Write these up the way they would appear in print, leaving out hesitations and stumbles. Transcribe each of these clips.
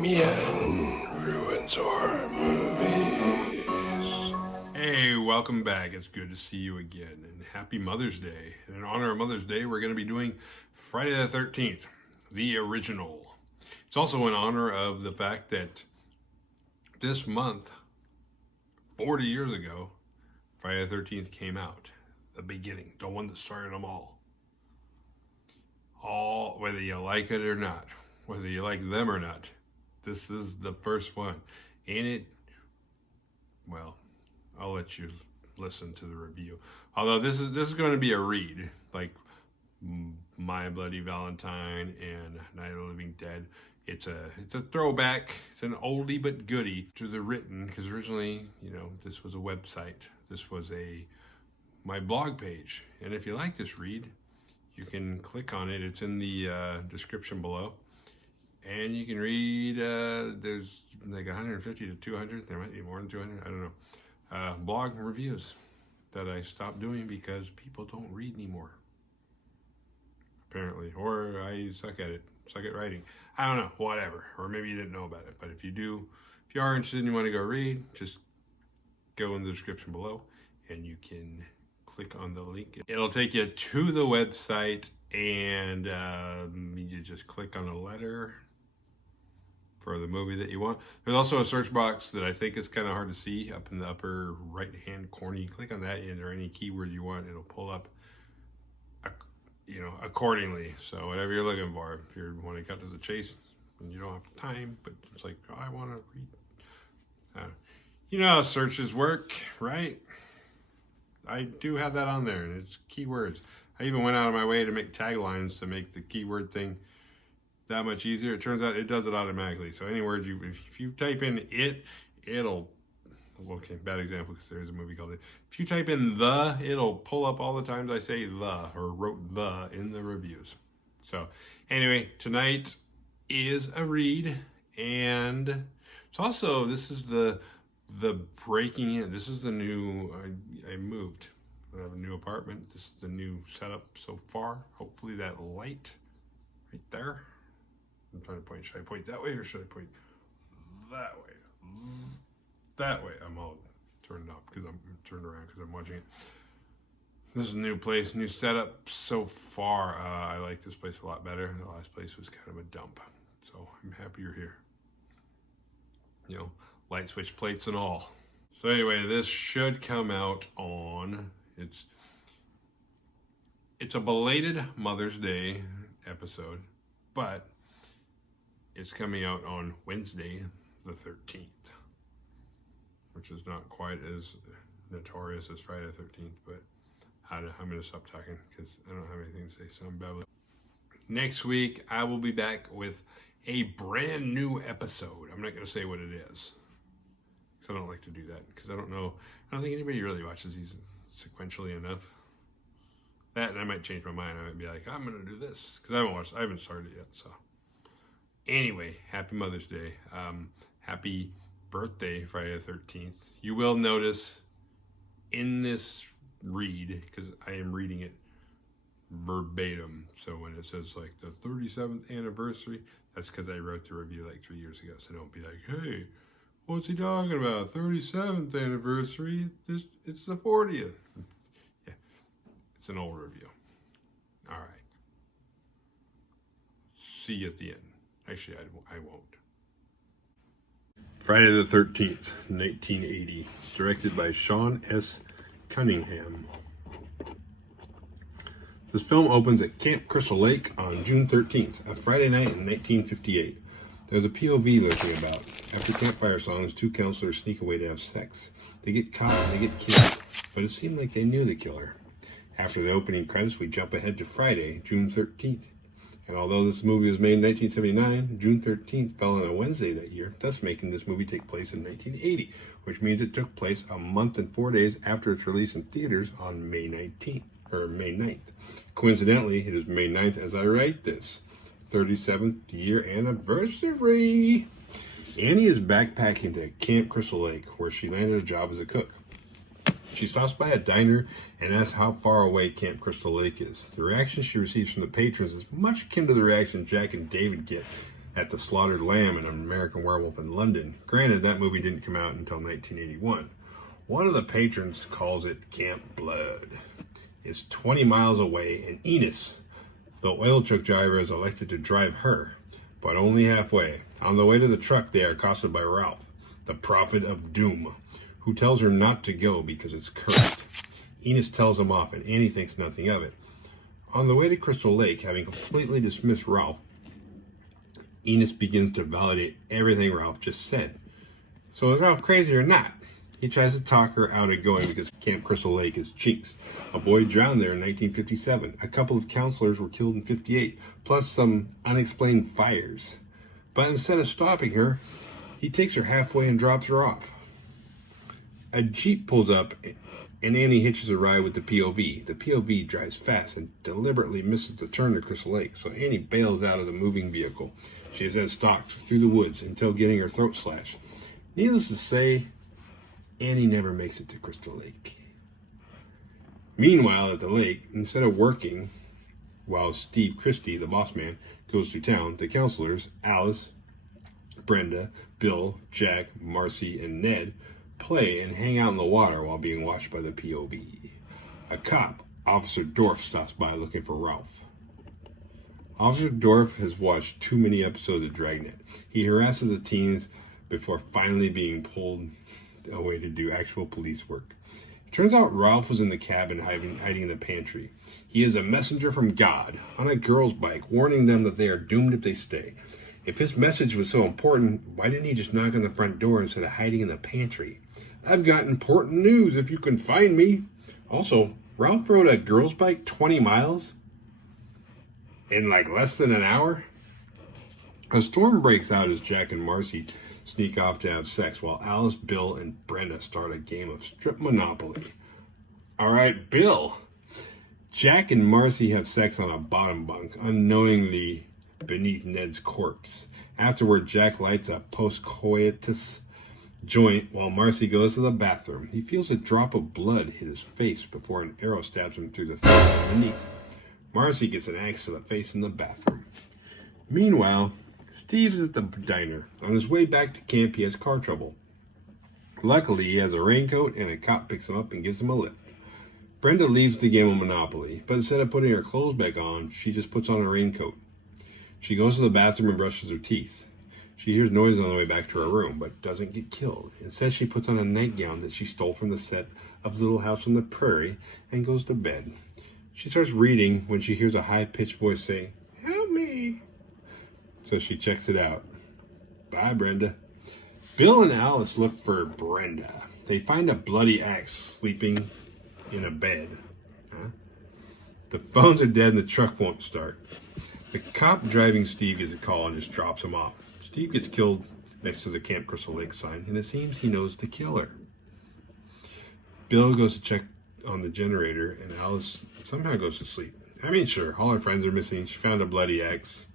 Damien ruins horror movies. Hey, welcome back. It's good to see you again, and happy Mother's Day. And in honor of Mother's Day, we're going to be doing Friday the 13th, the original. It's also in honor of the fact that this month, 40 years ago, Friday the 13th came out. The beginning, the one that started them all. Whether you like it or not, whether you like them or not, this is the first one. And well, I'll let you listen to the review. Although this is going to be a read, like My Bloody Valentine and Night of the Living Dead. It's a throwback. It's an oldie but goodie to the written, because originally, this was a website. This was my blog page. And if you like this read, you can click on it. It's in the description below. And you can read, there's like 150 to 200, there might be more than 200, I don't know, blog reviews that I stopped doing because people don't read anymore, apparently, or I suck at writing. I don't know, whatever, or maybe you didn't know about it, but if you are interested and you want to go read, just go in the description below and you can click on the link. It'll take you to the website, and you just click on a letter for the movie that you want. There's also a search box that I think is kind of hard to see up in the upper right hand corner. You click on that, and there are any keywords you want, it'll pull up accordingly. So whatever you're looking for, if you want to cut to the chase and you don't have time, but it's like, oh, I want to read, you know how searches work, right? I do have that on there, and it's keywords. I even went out of my way to make taglines to make the keyword thing that much easier. It turns out it does it automatically. So any word if you type in it'll, okay, bad example because there's a movie called it. If you type in the, it'll pull up all the times I say the or wrote the in the reviews. So anyway, tonight is a read, and it's also, this is the breaking in. This is the new, I moved. I have a new apartment. This is the new setup so far. Hopefully that light right there. I'm trying to point. Should I point that way or should I point that way? That way. I'm all turned up because I'm turned around because I'm watching it. This is a new place, new setup so far. I like this place a lot better. The last place was kind of a dump. So I'm happy you're here. Light switch plates and all. So anyway, this should come out on, it's a belated Mother's Day episode, but it's coming out on Wednesday the 13th, which is not quite as notorious as Friday the 13th, but I'm going to stop talking because I don't have anything to say, so I'm babbling. Next week, I will be back with a brand new episode. I'm not going to say what it is, because I don't like to do that, because I don't think anybody really watches these sequentially enough. That, and I might change my mind. I might be like, I'm going to do this, because I haven't started yet. So anyway, happy Mother's Day. Happy birthday, Friday the 13th. You will notice in this read, because I am reading it verbatim, so when it says like the 37th anniversary, that's because I wrote the review like 3 years ago. So don't be like, hey, what's he talking about? 37th anniversary? It's the 40th. It's an old review. All right. See you at the end. Actually, I won't. Friday the 13th, 1980. Directed by Sean S. Cunningham. This film opens at Camp Crystal Lake on June 13th, a Friday night in 1958. There's a POV lurking about. After campfire songs, two counselors sneak away to have sex. They get caught and they get killed, but it seemed like they knew the killer. After the opening credits, we jump ahead to Friday, June 13th. And although this movie was made in 1979, June 13th fell on a Wednesday that year, thus making this movie take place in 1980, which means it took place a month and 4 days after its release in theaters on May 19th. Or May 9th. Coincidentally, it is May 9th as I write this. 37th year anniversary. Annie is backpacking to Camp Crystal Lake, where she landed a job as a cook. She stops by a diner and asks how far away Camp Crystal Lake is. The reaction she receives from the patrons is much akin to the reaction Jack and David get at the Slaughtered Lamb in American Werewolf in London. Granted, that movie didn't come out until 1981. One of the patrons calls it Camp Blood. It's 20 miles away, and Enos, the oil truck driver, is elected to drive her, but only halfway. On the way to the truck, they are accosted by Ralph, the Prophet of Doom, who tells her not to go because it's cursed. Enos tells him off, and Annie thinks nothing of it. On the way to Crystal Lake, having completely dismissed Ralph, Enos begins to validate everything Ralph just said. So is Ralph crazy or not? He tries to talk her out of going because Camp Crystal Lake is Chinks. A boy drowned there in 1957. A couple of counselors were killed in 58, plus some unexplained fires. But instead of stopping her, he takes her halfway and drops her off. A Jeep pulls up and Annie hitches a ride with the POV. The POV drives fast and deliberately misses the turn to Crystal Lake, so Annie bails out of the moving vehicle. She is then stalked through the woods until getting her throat slashed. Needless to say, Annie never makes it to Crystal Lake. Meanwhile, at the lake, instead of working, while Steve Christie, the boss man, goes to town, the counselors, Alice, Brenda, Bill, Jack, Marcy, and Ned, play and hang out in the water while being watched by the POV. A cop, Officer Dorff, stops by looking for Ralph. Officer Dorff has watched too many episodes of Dragnet. He harasses the teens before finally being pulled away to do actual police work. It turns out Ralph was in the cabin hiding in the pantry. He is a messenger from God on a girl's bike, warning them that they are doomed if they stay. If his message was so important, why didn't he just knock on the front door instead of hiding in the pantry? I've got important news if you can find me. Also, Ralph rode a girl's bike 20 miles in like less than an hour? A storm breaks out as Jack and Marcy sneak off to have sex while Alice, Bill, and Brenda start a game of strip Monopoly. All right, Bill. Jack and Marcy have sex on a bottom bunk, unknowingly beneath Ned's corpse. Afterward, Jack lights a post-coitus joint while Marcy goes to the bathroom. He feels a drop of blood hit his face before an arrow stabs him through the thigh beneath. Marcy gets an axe to the face in the bathroom. Meanwhile, Steve's at the diner. On his way back to camp, he has car trouble. Luckily, he has a raincoat, and a cop picks him up and gives him a lift. Brenda leaves the game of Monopoly, but instead of putting her clothes back on, she just puts on a raincoat. She goes to the bathroom and brushes her teeth. She hears noises on the way back to her room, but doesn't get killed. Instead, she puts on a nightgown that she stole from the set of Little House on the Prairie and goes to bed. She starts reading when she hears a high-pitched voice saying, "Help me." So she checks it out. Bye, Brenda. Bill and Alice look for Brenda. They find a bloody axe sleeping in a bed. The phones are dead and the truck won't start. The cop driving Steve gets a call and just drops him off. Steve gets killed next to the Camp Crystal Lake sign, and it seems he knows the killer. Bill goes to check on the generator, and Alice somehow goes to sleep. I mean, sure, all her friends are missing. She found a bloody axe.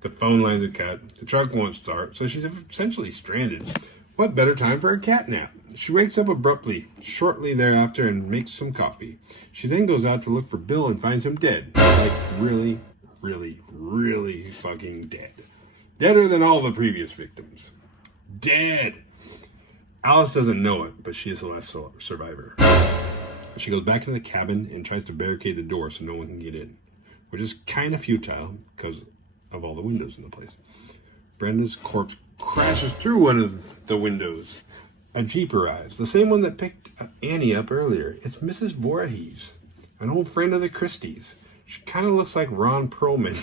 The phone lines are cut. The truck won't start, so she's essentially stranded. What better time for a cat nap? She wakes up abruptly shortly thereafter and makes some coffee. She then goes out to look for Bill and finds him dead. Like, really, really, really fucking dead. Deader than all the previous victims. Dead! Alice doesn't know it, but she is the last survivor. She goes back into the cabin and tries to barricade the door so no one can get in, which is kind of futile because of all the windows in the place. Brenda's corpse crashes through one of the windows. A Jeep arrives, the same one that picked Annie up earlier. It's Mrs. Voorhees, an old friend of the Christies. She kind of looks like Ron Perlman.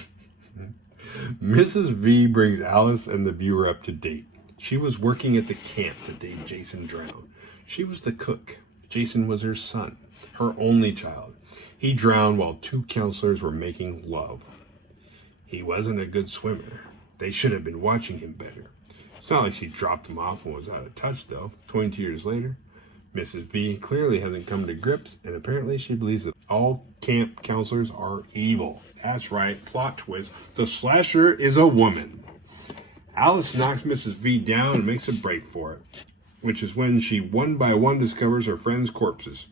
Mrs. V brings Alice and the viewer up to date. She was working at the camp the day Jason drowned. She was the cook. Jason was her son, her only child. He drowned while two counselors were making love. He wasn't a good swimmer. They should have been watching him better. It's not like she dropped him off and was out of touch, though. 22 years later, Mrs. V clearly hasn't come to grips, and apparently she believes that all camp counselors are evil. That's right, plot twist. The slasher is a woman. Alice knocks Mrs. V down and makes a break for it, which is when she one by one discovers her friends' corpses.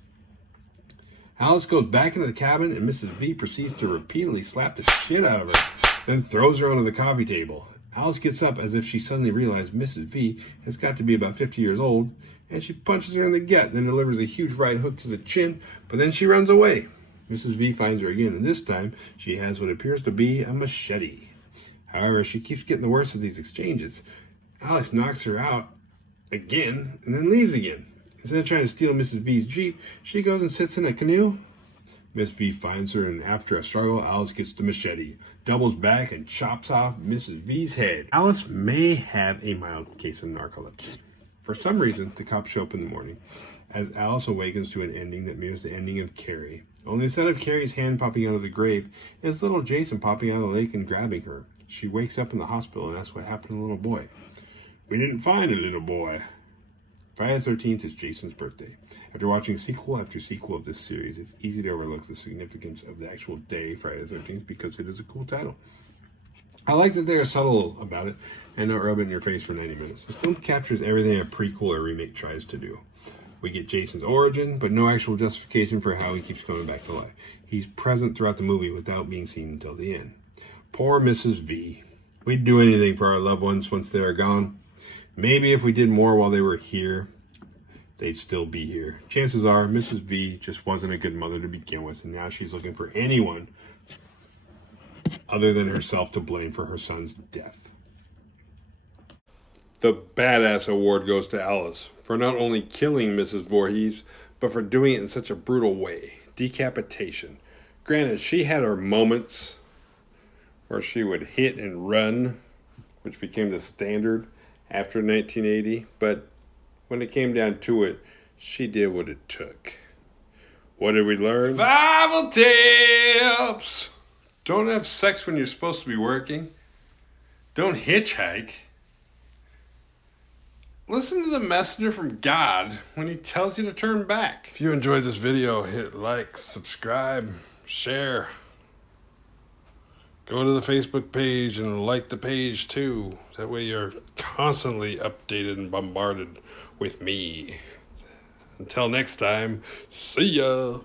Alice goes back into the cabin, and Mrs. V proceeds to repeatedly slap the shit out of her, then throws her onto the coffee table. Alice gets up as if she suddenly realized Mrs. V has got to be about 50 years old, and she punches her in the gut, then delivers a huge right hook to the chin, but then she runs away. Mrs. V finds her again, and this time she has what appears to be a machete. However, she keeps getting the worst of these exchanges. Alice knocks her out again, and then leaves again. Instead of trying to steal Mrs. V's Jeep, she goes and sits in a canoe. Miss V finds her, and after a struggle, Alice gets the machete, doubles back, and chops off Mrs. V's head. Alice may have a mild case of narcolepsy. For some reason, the cops show up in the morning, as Alice awakens to an ending that mirrors the ending of Carrie. Only instead of Carrie's hand popping out of the grave, it's little Jason popping out of the lake and grabbing her. She wakes up in the hospital and asks what happened to the little boy. We didn't find a little boy. Friday the 13th is Jason's birthday. After watching sequel after sequel of this series, it's easy to overlook the significance of the actual day, Friday the 13th, because it is a cool title. I like that they are subtle about it and not rub it in your face for 90 minutes. The film captures everything a prequel or remake tries to do. We get Jason's origin, but no actual justification for how he keeps coming back to life. He's present throughout the movie without being seen until the end. Poor Mrs. V. We'd do anything for our loved ones once they are gone. Maybe if we did more while they were here, they'd still be here. Chances are Mrs. V just wasn't a good mother to begin with, and now she's looking for anyone other than herself to blame for her son's death. The Badass Award goes to Alice for not only killing Mrs. Voorhees, but for doing it in such a brutal way. Decapitation. Granted, she had her moments where she would hit and run, which became the standard after 1980, but when it came down to it, she did what it took. What did we learn? Survival tips! Don't have sex when you're supposed to be working. Don't hitchhike. Listen to the messenger from God when he tells you to turn back. If you enjoyed this video, hit like, subscribe, share. Go to the Facebook page and like the page too. That way you're constantly updated and bombarded with me. Until next time, see ya.